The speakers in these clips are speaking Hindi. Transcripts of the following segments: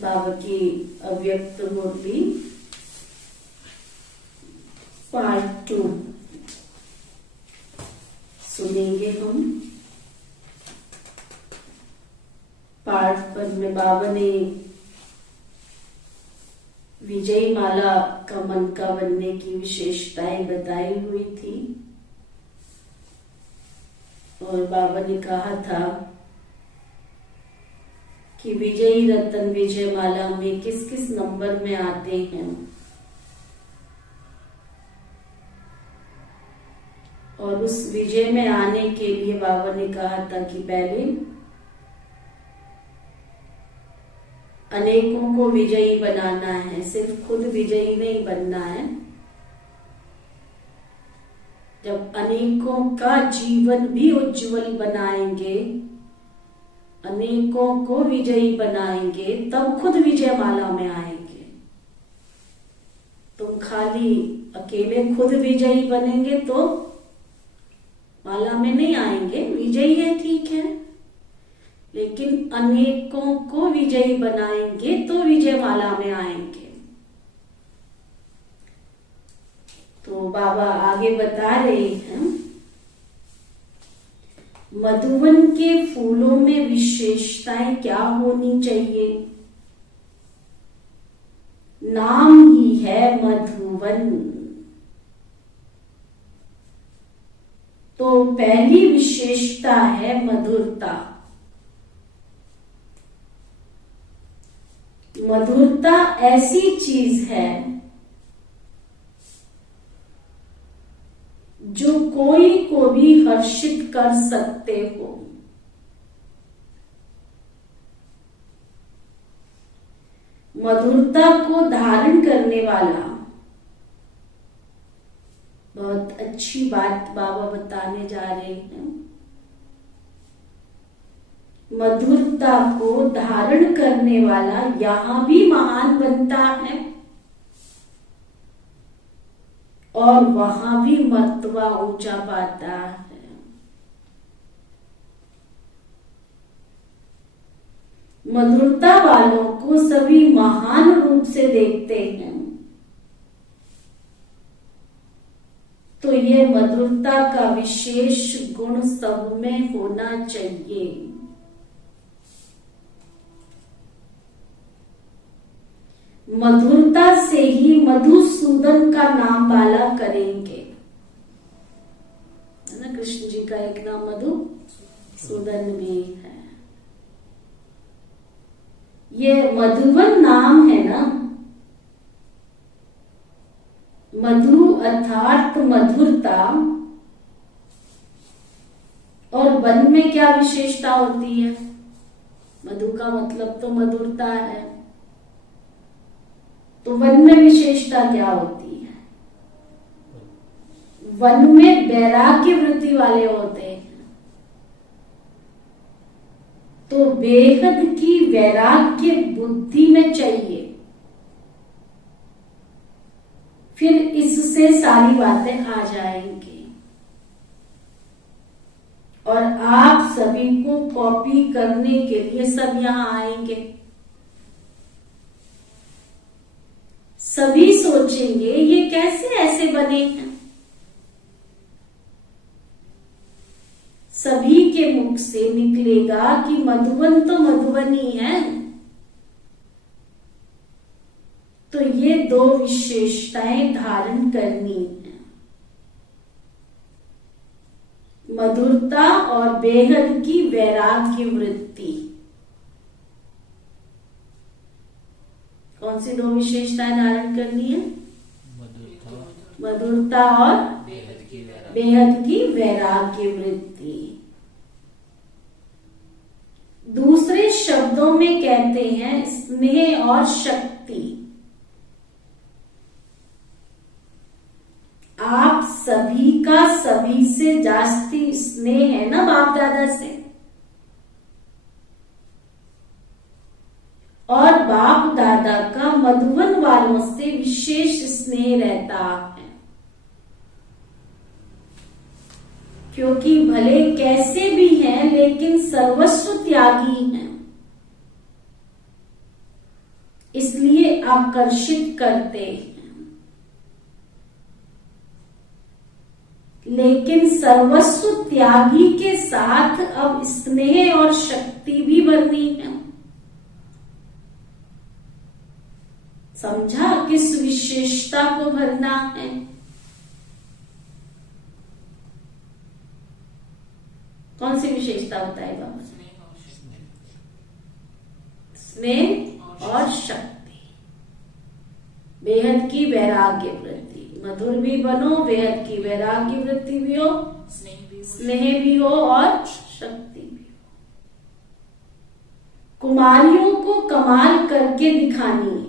बाबा की अव्यक्त मूर्ति पार्ट 2 सुनेंगे हम। पार्ट 1 में बाबा ने विजय माला का मनका बनने की विशेषताएं बताई हुई थी और बाबा ने कहा था कि विजयी रतन विजय माला में किस किस नंबर में आते हैं और उस विजय में आने के लिए बाबा ने कहा था कि पहले अनेकों को विजयी बनाना है, सिर्फ खुद विजयी नहीं बनना है। जब अनेकों का जीवन भी उज्जवल बनाएंगे, अनेकों को विजयी बनाएंगे, तब खुद विजय माला में आएंगे। तुम खाली अकेले खुद विजयी बनेंगे तो माला में नहीं आएंगे। विजयी है ठीक है, लेकिन अनेकों को विजयी बनाएंगे तो विजय माला में आएंगे। तो बाबा आगे बता रहे हैं, मधुवन के फूलों में विशेषताएं क्या होनी चाहिए? नाम ही है मधुवन। तो पहली विशेषता है मधुरता। मधुरता ऐसी चीज है जो कोई को भी हर्षित कर सकते हो। मधुरता को धारण करने वाला, बहुत अच्छी बात बाबा बताने जा रहे हैं। मधुरता को धारण करने वाला यहां भी महान बनता है और वहां भी मर्तबा ऊंचा पाता है। मधुरता वालों को सभी महान रूप से देखते हैं, तो ये मधुरता का विशेष गुण सब में होना चाहिए। मधुरता से ही मधुसूदन का नाम बाला करेंगे, है ना। कृष्ण जी का एक नाम मधुसूदन भी है। ये मधुवन नाम है ना, मधु अर्थात मधुरता। और वन में क्या विशेषता होती है? मधु का मतलब तो मधुरता है, तो वन में विशेषता क्या होती है? वन में वैराग्य वृत्ति वाले होते हैं, तो बेहद की वैराग्य बुद्धि में चाहिए, फिर इससे सारी बातें आ जाएंगी और आप सभी को कॉपी करने के लिए सब यहां आएंगे। सभी सोचेंगे ये कैसे ऐसे बने हैं। सभी के मुख से निकलेगा कि मधुवन तो मधुवन ही है। तो ये दो विशेषताएं धारण करनी है, मधुरता और बेहद की वैराग्य वृत्ति। कौन सी दो विशेषताएं धारण करनी है? मधुरता और बेहद की वैराग्य वृत्ति। दूसरे शब्दों में कहते हैं स्नेह और शक्ति। आप सभी का सभी से जास्ती स्नेह है ना बाप दादा से, और बाप दादा का मधुवन वालों से विशेष स्नेह रहता है, क्योंकि भले कैसे भी हैं लेकिन सर्वस्व त्यागी हैं। आकर्षित करते हैं, लेकिन सर्वस्व त्यागी के साथ अब स्नेह और शक्ति भी भरनी है। समझा? किस विशेषता को भरना है? कौन सी विशेषता बताए बाबा? स्नेह और शक्ति। बेहद की वैराग्य वृत्ति, मधुर भी बनो, बेहद की वैराग्य वृत्ति भी हो, स्नेह भी हो और शक्ति भी हो। कुमारियों को कमाल करके दिखानी है।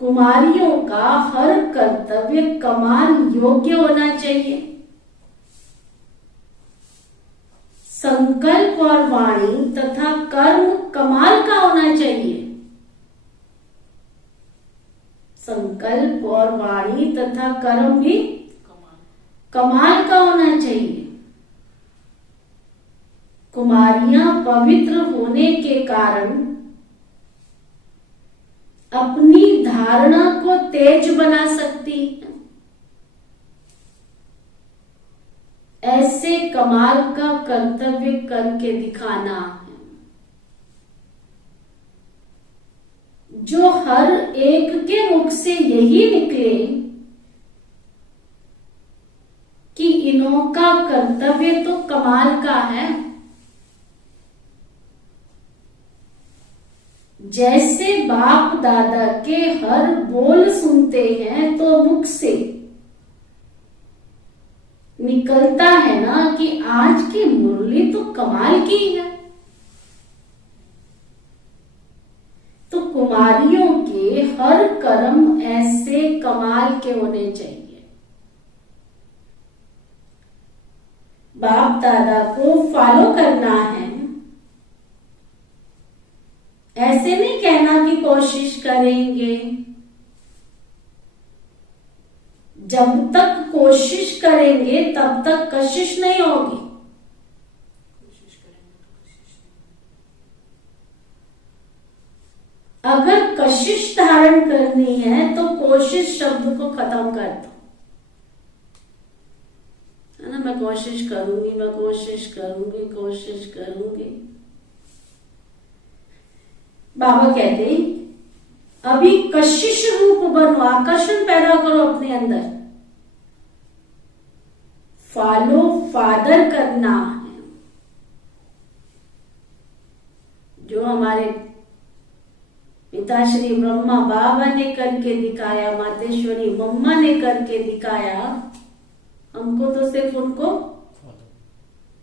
कुमारियों का हर कर्तव्य कमाल योग्य होना चाहिए। संकल्प और वाणी तथा कर्म कमाल का होना चाहिए। संकल्प और वाणी तथा कर्म भी कमाल का होना चाहिए। कुमारियां पवित्र होने के कारण अपनी धारणा को तेज बना सकती है। ऐसे कमाल का कर्तव्य करके दिखाना है जो हर एक के मुख से यही निकले कि इन्हों का कर्तव्य तो कमाल का है। जैसे बाप दादा के हर बोल सुनते हैं तो मुख से निकलता है ना कि आज की मुरली तो कमाल की है। तो कुमारियों के हर कर्म ऐसे कमाल के होने चाहिए। बाप दादा को फॉलो करना है। ऐसे नहीं कहना कि कोशिश करेंगे। जब तक कोशिश करेंगे तब तक कशिश नहीं होगी। अगर कशिश धारण करनी है तो कोशिश शब्द को खत्म कर दो, है ना। मैं कोशिश करूंगी, मैं कोशिश करूंगी, कोशिश करूंगी। बाबा कहते अभी कशिश रूप बनो, आकर्षण पैदा करो अपने अंदर। फॉलो फादर करना है। जो हमारे पिताश्री ब्रह्मा बाबा ने करके दिखाया, मातेश्वरी मम्मा ने करके दिखाया, हमको तो सिर्फ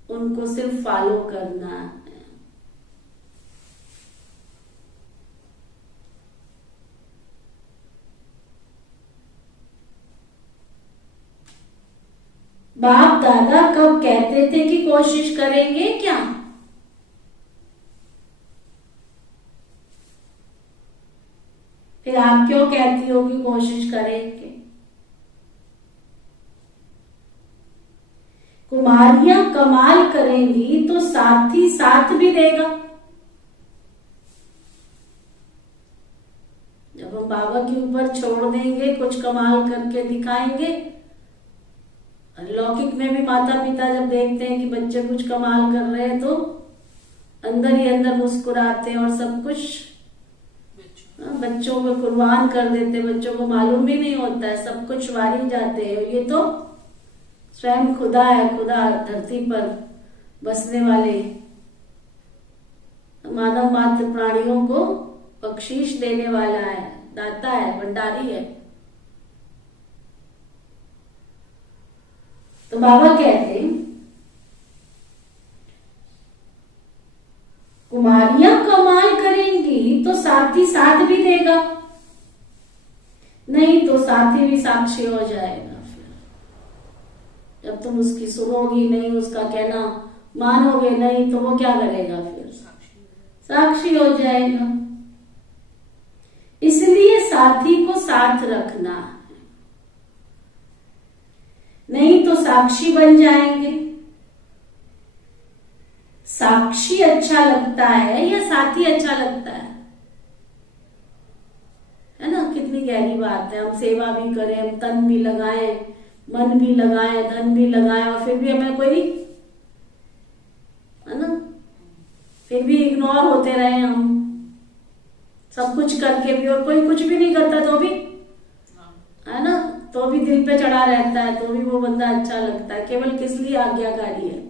उनको सिर्फ फॉलो करना है। बाप दादा कब कहते थे कि कोशिश करेंगे क्या? फिर आप क्यों कहती हो कि कोशिश करेंगे? कुमारियां कमाल करेंगी तो साथ ही साथ भी देगा। जब हम बाबा के ऊपर छोड़ देंगे, कुछ कमाल करके दिखाएंगे। लौकिक में भी माता पिता जब देखते हैं कि बच्चे कुछ कमाल कर रहे हैं तो अंदर ही अंदर मुस्कुराते हैं और सब कुछ बच्चों को कुर्बान कर देते। बच्चों को मालूम भी नहीं होता है, सब कुछ वारी जाते हैं। ये तो स्वयं खुदा है, खुदा धरती पर बसने वाले मानव मात्र प्राणियों को बख्शीश देने वाला है, दाता है, भंडारी है। तो बाबा कहते कुमारियां कमाल करेंगी तो साथ ही साथ भी देगा, नहीं तो साथी भी साक्षी हो जाएगा। फिर जब तुम उसकी सुनोगी नहीं, उसका कहना मानोगे नहीं, तो वो क्या करेगा? फिर साक्षी हो जाएगा। इसलिए साथी को साथ रखना है, नहीं तो साक्षी बन जाएंगे। साक्षी अच्छा लगता है या साथी अच्छा लगता है? है ना, कितनी गहरी बात है। हम सेवा भी करें, हम तन भी लगाएं, मन भी लगाएं, धन भी लगाएं, और फिर भी हमें कोई, है ना, फिर भी इग्नोर होते रहे हम, सब कुछ करके भी, और कोई कुछ भी नहीं करता तो भी, है ना, तो भी दिल पे चढ़ा रहता है, तो भी वो बंदा अच्छा लगता है। केवल किस लिए आज्ञाकारी है?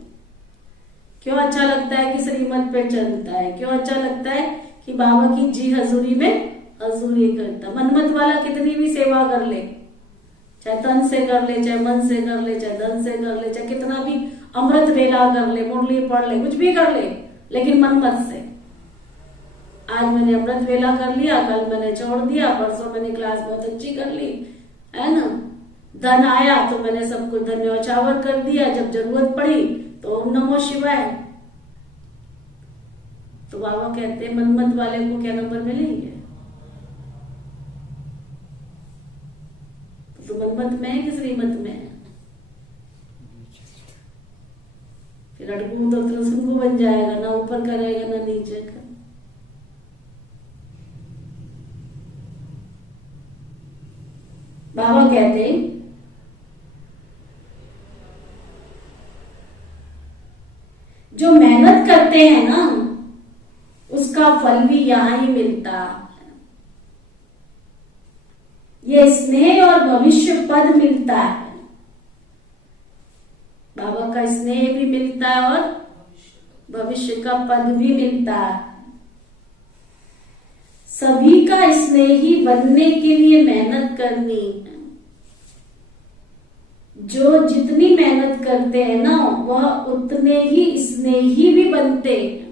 क्यों अच्छा लगता है कि श्रीमत पे चलता है? क्यों अच्छा लगता है कि बाबा की जी हजूरी में हजूरी करता? मनमत वाला कितनी भी सेवा कर ले, चाहे तन से कर ले, चाहे मन से कर ले, चाहे धन से कर ले, चाहे कितना भी अमृत वेला कर ले, मुरली पढ़ ले, कुछ भी कर ले, लेकिन मनमत से। आज मैंने अमृत वेला कर लिया, कल मैंने छोड़ दिया, परसों मैंने क्लास बहुत अच्छी कर ली, है ना, धन आया तो मैंने सबको धन्यवाचावर कर दिया, जब जरूरत पड़ी तो ओम नमो शिवाय। तो बाबा कहते हैं मनमत वाले को क्या नंबर मिलेंगे? तो मनमत में है कि श्रीमत में है? फिर अड़गू तो त्रसंगु बन जाएगा, ना ऊपर का रहेगा ना नीचे का। बाबा कहते जो मेहनत करते हैं ना, उसका फल भी यहां ही मिलता है। ये स्नेह और भविष्य पद मिलता है। बाबा का स्नेह भी मिलता है और भविष्य का पद भी मिलता है। सभी का स्नेही बनने के लिए मेहनत करनी है। जो जितनी मेहनत करते हैं ना, वह उतने ही स्नेही भी बनते हैं।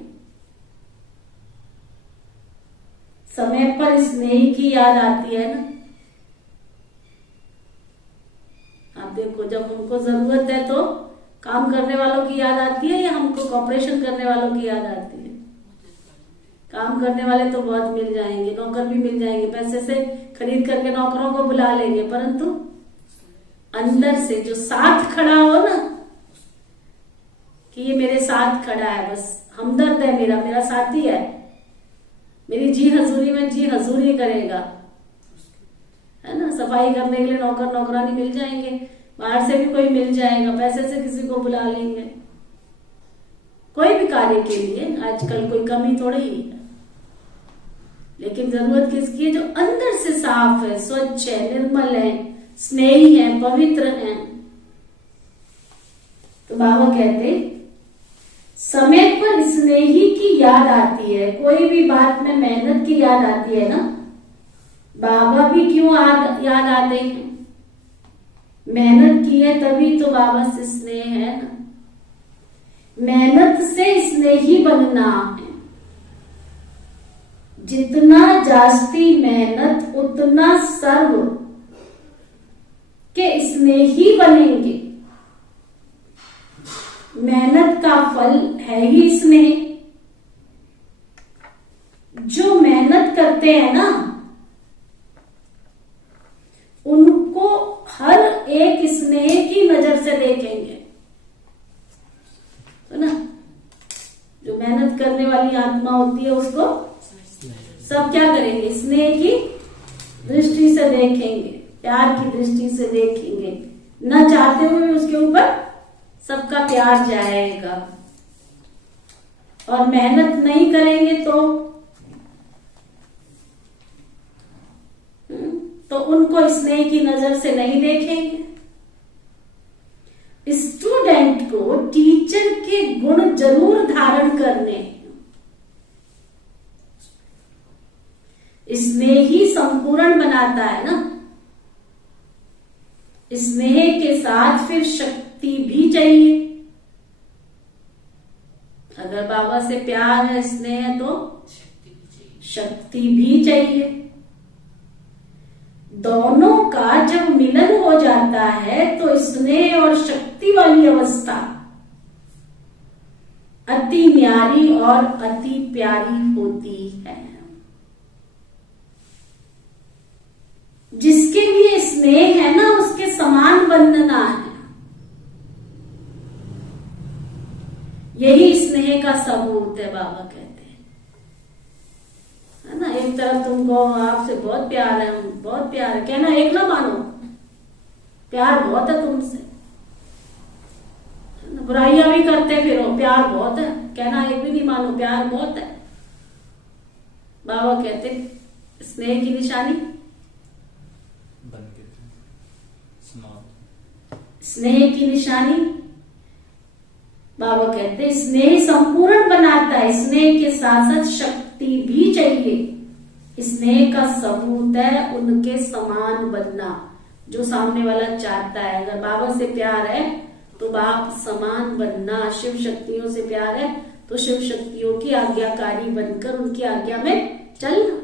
समय पर स्नेही की याद आती है ना। आप देखो, जब हमको जरूरत है तो काम करने वालों की याद आती है, या हमको कॉपरेशन करने वालों की याद आती है? काम करने वाले तो बहुत मिल जाएंगे, नौकर भी मिल जाएंगे, पैसे से खरीद करके नौकरों को बुला लेंगे, परंतु अंदर से जो साथ खड़ा हो ना, कि ये मेरे साथ खड़ा है, बस हमदर्द है, मेरा साथी है, मेरी जी हजूरी में जी हजूरी करेगा, है ना। सफाई करने के लिए नौकर नौकरानी मिल जाएंगे, बाहर से भी कोई मिल जाएगा, पैसे से किसी को बुला लेंगे, कोई भी कार्य के लिए आजकल कोई कमी थोड़ी ही है। लेकिन जरूरत किसकी है? जो अंदर से साफ है, स्वच्छ है, निर्मल है, स्नेही है, पवित्र है। तो बाबा कहते समय पर स्नेही की याद आती है। कोई भी बात में मेहनत की याद आती है ना। बाबा भी क्यों याद आते हैं? मेहनत की है तभी तो बाबा से स्नेह है ना। मेहनत से स्नेही बनना है। जितना जास्ती मेहनत उतना सर्व के स्नेही बनेंगे। मेहनत का फल है ही स्नेह। जो मेहनत करते हैं ना, उनको हर एक स्नेह की नजर से देखेंगे, है ना। जो मेहनत करने वाली आत्मा होती है, उसको सब क्या करेंगे? स्नेह की दृष्टि से देखेंगे, प्यार की दृष्टि से देखेंगे। न चाहते हुए उसके ऊपर सबका प्यार जाएगा। और मेहनत नहीं करेंगे तो उनको स्नेह की नजर से नहीं देखेंगे। स्टूडेंट को टीचर के गुण जरूर धारण करने। स्नेह ही संपूर्ण बनाता है ना। स्नेह के साथ फिर शक्ति भी चाहिए। अगर बाबा से प्यार है, स्नेह है, तो शक्ति भी चाहिए। दोनों का जब मिलन हो जाता है तो स्नेह और शक्ति वाली अवस्था अति न्यारी और अति प्यारी होती है। जिसके लिए स्नेह है ना, उसके समान बनना है। यही स्नेह का सबूत है, बाबा कहते हैं, है ना। एक तरफ तुम कहो आपसे बहुत प्यार है, बहुत प्यार है, कहना एक ना मानो, प्यार बहुत है तुमसे, बुराइयां भी करते फिरो, प्यार बहुत है, कहना एक भी नहीं मानो, प्यार बहुत है। बाबा कहते स्नेह की निशानी स्नेह की निशानी, बाबा कहते स्नेह संपूर्ण बनाता है, स्नेह के साथ साथ शक्ति भी चाहिए। स्नेह का सबूत है उनके समान बनना, जो सामने वाला चाहता है। अगर बाबा से प्यार है तो बाप समान बनना, शिव शक्तियों से प्यार है तो शिव शक्तियों की आज्ञाकारी बनकर उनकी आज्ञा में चलना।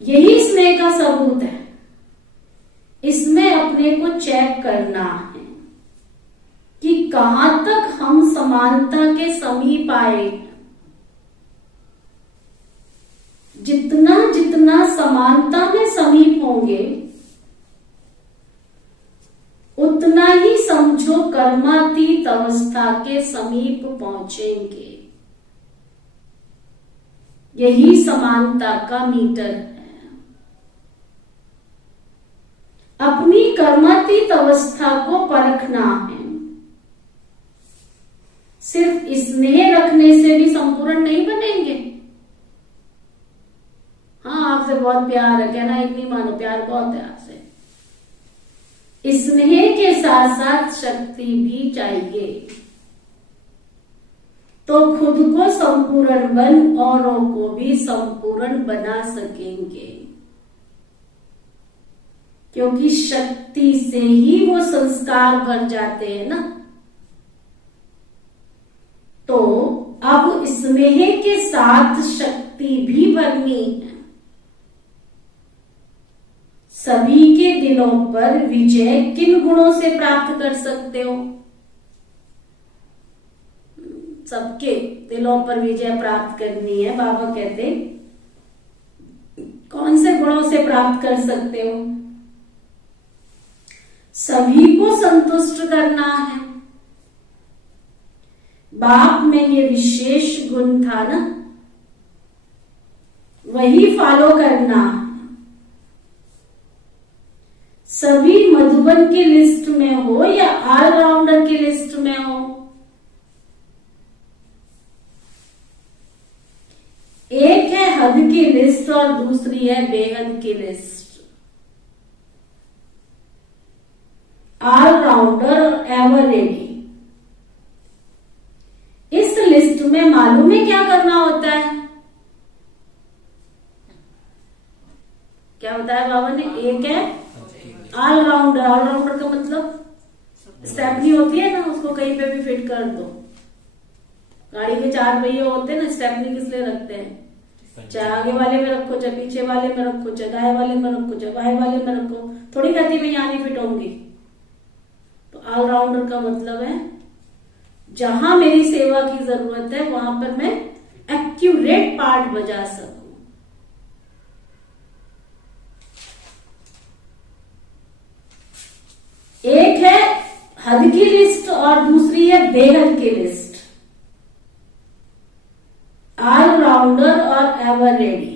यही स्नेह का सबूत है। इसमें अपने को चेक करना है कि कहां तक हम समानता के समीप आए। जितना जितना समानता में समीप होंगे उतना ही समझो कर्मातीत अवस्था के समीप पहुंचेंगे। यही समानता का मीटर है। अपनी कर्मातीत अवस्था को परखना है। सिर्फ स्नेह रखने से भी संपूर्ण नहीं बनेंगे। हाँ, आपसे बहुत प्यार है, कहना एक नहीं मानो, प्यार बहुत है आपसे। स्नेह के साथ साथ शक्ति भी चाहिए, तो खुद को संपूर्ण बन औरों को भी संपूर्ण बना सकेंगे। क्योंकि शक्ति से ही वो संस्कार भर जाते हैं ना। तो अब स्नेह के साथ शक्ति भी भरनी है। सभी के दिलों पर विजय किन गुणों से प्राप्त कर सकते हो? सबके दिलों पर विजय प्राप्त करनी है। बाबा कहते कौन से गुणों से प्राप्त कर सकते हो? सभी को संतुष्ट करना है। बाप में ये विशेष गुण था ना, वही फॉलो करना। सभी मधुबन की लिस्ट में हो या ऑलराउंडर की लिस्ट में हो, एक है हद की लिस्ट और दूसरी है बेहद की लिस्ट। ऑलराउंडर और एवर रेडी। इस लिस्ट में मालूम है क्या करना होता है? क्या बताया बाबा ने? एक है ऑलराउंडर। ऑलराउंडर का मतलब स्टेपनी होती है ना, उसको कहीं पे भी फिट कर दो। गाड़ी के चार पहिए होते हैं ना, स्टेपनी किस लिए रखते हैं? चाहे आगे वाले में रखो, चाहे पीछे वाले में रखो, चाहे दाएं वाले में रखो, चाहे बाएं वाले में रखो, थोड़ी गति में यहाँ नहीं फिट होंगी। तो ऑलराउंडर का मतलब है जहां मेरी सेवा की जरूरत है वहां पर मैं एक्यूरेट पार्ट बजा सकूं। एक है हद की लिस्ट और दूसरी है बेहद की लिस्ट। ऑलराउंडर और एवर रेडी।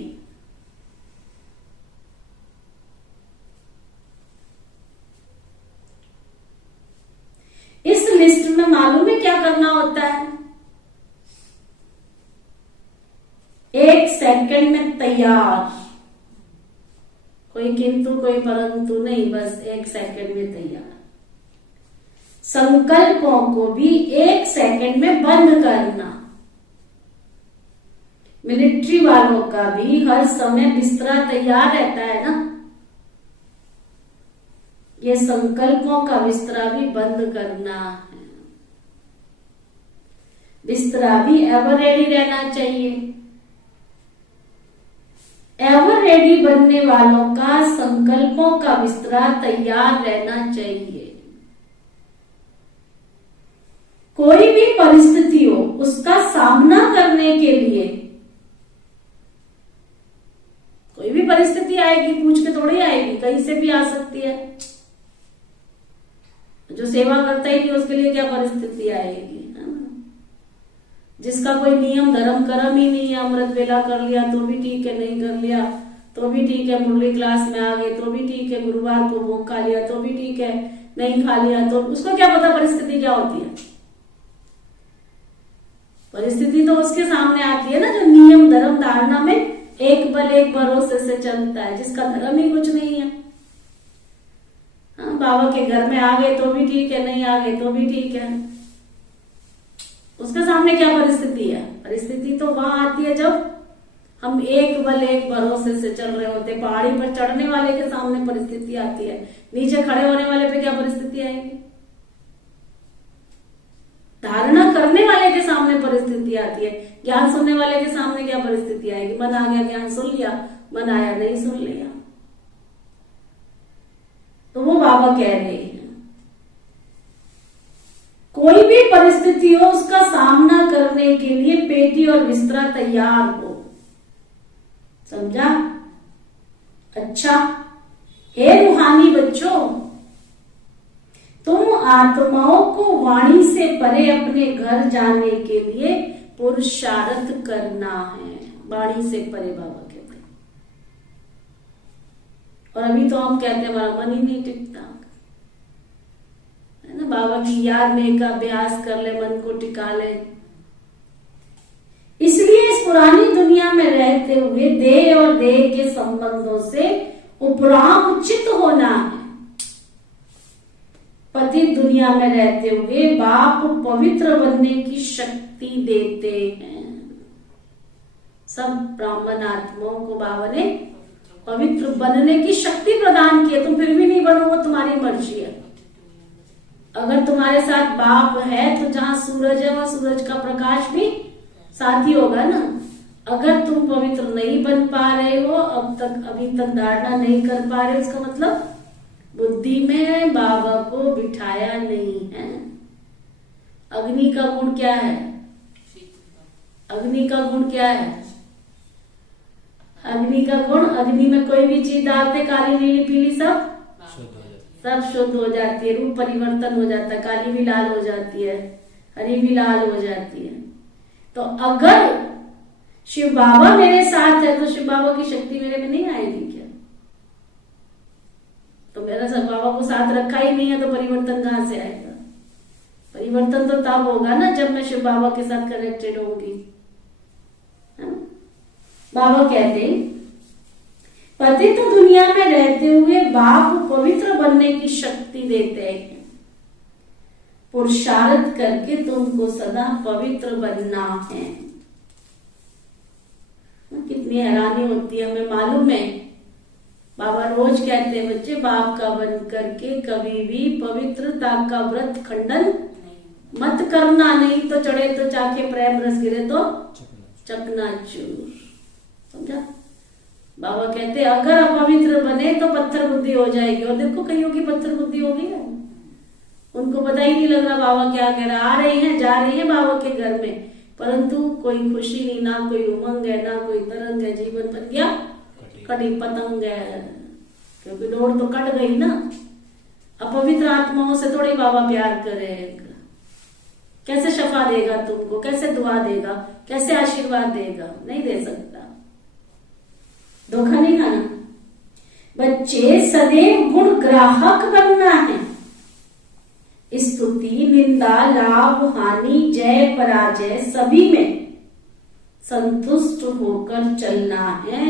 इस लिस्ट में मालूम है क्या करना होता है? एक सेकंड में तैयार, कोई किंतु कोई परंतु नहीं, बस एक सेकंड में तैयार। संकल्पों को भी एक सेकंड में बंद करना। मिलिट्री वालों का भी हर समय बिस्तरा तैयार रहता है ना, ये संकल्पों का बिस्तरा भी बंद करना है। बिस्तरा भी एवर रेडी रहना चाहिए। एवर रेडी बनने वालों का संकल्पों का बिस्तरा तैयार रहना चाहिए। कोई भी परिस्थिति हो, उसका सामना करने के लिए कोई भी परिस्थिति आएगी, पूछ के थोड़ी आएगी, कहीं से भी आ सकती है। जो सेवा करता ही नहीं उसके लिए क्या परिस्थिति आएगी, है ना? जिसका कोई नियम धर्म कर्म ही नहीं है, अमृत वेला कर लिया तो भी ठीक है, नहीं कर लिया तो भी ठीक है, मुरली क्लास में आ गए तो भी ठीक है, गुरुवार को भोग खा लिया तो भी ठीक है, नहीं खा लिया तो उसको क्या पता परिस्थिति क्या होती है। परिस्थिति तो उसके सामने आती है ना जो नियम धर्म धारणा में एक बल एक भरोसे से चलता है, जिसका धर्म ही कुछ नहीं है। हाँ, बाबा के घर में आ गए तो भी ठीक है, नहीं आ गए तो भी ठीक है, उसके सामने क्या परिस्थिति है। परिस्थिति तो वहां आती है जब हम एक बल एक भरोसे से चल रहे होते। पहाड़ी पर चढ़ने वाले के सामने परिस्थिति आती है, नीचे खड़े होने वाले पे क्या परिस्थिति आएगी। धारणा करने वाले के सामने परिस्थिति आती है, ज्ञान सुनने वाले के सामने क्या परिस्थिति आएगी। मन आ गया, ज्ञान सुन लिया, मन आया, नहीं सुन लिया। तो वो बाबा कह रहे हैं कोई भी परिस्थिति हो उसका सामना करने के लिए पेटी और बिस्तरा तैयार हो। समझा? अच्छा, हे रूहानी बच्चों, तुम आत्माओं को वाणी से परे अपने घर जाने के लिए पुरुषार्थ करना है। वाणी से परे बाबा कहते हैं। और अभी तो हम कहते हैं हमारा मन ही नहीं टिकता है ना। बाबा की याद में का अभ्यास कर ले, मन को टिका ले। इसलिए इस पुरानी दुनिया में रहते हुए देह और देह के संबंधों से उपराम उचित होना है। पति दुनिया में रहते हुए बाप पवित्र बनने की शक्ति देते हैं। सब ब्राह्मण आत्माओं को बाबा ने पवित्र बनने की शक्ति प्रदान की है। तुम फिर भी नहीं बनो, वो तुम्हारी मर्जी है। अगर तुम्हारे साथ बाप है तो जहां सूरज है वहां सूरज का प्रकाश भी साथ ही होगा ना। अगर तुम पवित्र नहीं बन पा रहे हो, अभी तक धारणा नहीं कर पा रहे, इसका मतलब बुद्धि में बाबा को बिठाया नहीं है। अग्नि का गुण क्या है? अग्नि का गुण क्या है? अग्नि का गुण, अग्नि में कोई भी चीज डालते, काली नीली पीली सब शुद्ध हो जाती है। रूप परिवर्तन हो जाता है, काली भी लाल हो जाती है, हरी भी लाल हो जाती है। तो अगर शिव बाबा मेरे साथ है तो शिव बाबा की शक्ति मेरे में नहीं आएगी क्या? तो मेरा सब बाबा को साथ रखा ही नहीं है तो परिवर्तन कहां से आएगा? परिवर्तन तो तब होगा ना जब मैं शिव बाबा के साथ कनेक्टेड होंगी। बाबा कहते हैं पति तो दुनिया में रहते हुए बाप पवित्र बनने की शक्ति देते हैं। पुरुषार्थ करके तुमको सदा पवित्र बनना है। कितनी हैरानी होती है, हमें मालूम है। बाबा रोज कहते हैं बच्चे बाप का बन करके कभी भी पवित्रता का व्रत खंडन मत करना, नहीं तो चढ़े तो चाके प्रेम रस गिरे तो चकनाचूर। समझा? बाबा कहते अगर अपवित्र बने तो पत्थर बुद्धि हो जाएगी। और देखो कईयों की पत्थर बुद्धि हो गई है, उनको पता ही नहीं लग रहा बाबा क्या कह रहा। आ रहे हैं, जा रहे हैं बाबा के घर में, परंतु कोई खुशी नहीं, ना कोई उमंग है, ना कोई तरंग है। जीवन बन गया कटी पतंग है, क्योंकि डोर तो कट गई ना। अपवित्र आत्माओं से थोड़ी बाबा प्यार करेगा। कैसे शफा देगा तुमको? कैसे दुआ देगा? कैसे आशीर्वाद देगा? नहीं दे सकता। धोखा नहीं खाना। बच्चे सदैव गुण ग्राहक बनना है। स्तुति, निंदा, लाभ, हानि, जय, पराजय सभी में संतुष्ट होकर चलना है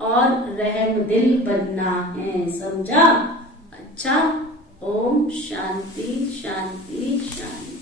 और रहम दिल बनना है। समझा? अच्छा, ओम शांति शांति शांति।